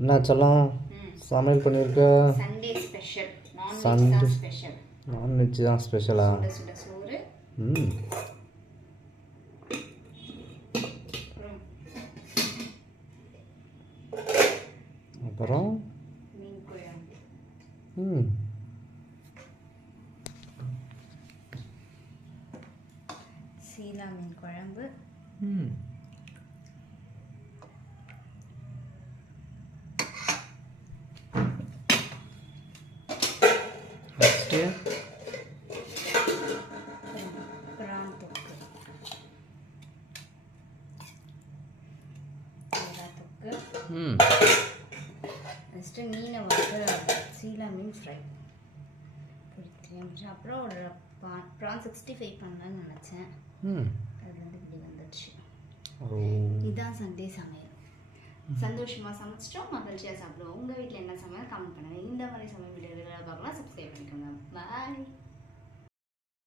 என்ன சொல்லும் சமையல் பண்ணியிருக்க? Sunday special. Sunday non veg special. Non veg தான் ஸ்பெஷலா? சுட சுட சோறு. அப்புறம் மீன் குழம்பு. சீலா மீன் குழம்பு. நெக்ஸ்ட்டு பிரான் தொக்கு. நெக்ஸ்ட்டு மீனை வந்து சீலா மீன் ஃப்ரை பொரித்து. அப்புறம் ஒரு ப்ரான் 65 பண்ணலான்னு நினச்சேன். அது வந்து இப்படி வந்துடுச்சு. இதுதான் சண்டே சமையல். சந்தோஷமாக சமைச்சிட்டோம், மகிழ்ச்சியாக சாப்பிடுவோம். உங்கள் வீட்டில் என்ன சமையல் கமெண்ட் பண்ணுங்கள். இந்த மாதிரி சமையல் வீடியோவில் பார்க்கலாம். சப்ஸ்கிரைப் பண்ணிக்கோங்க. பாய்.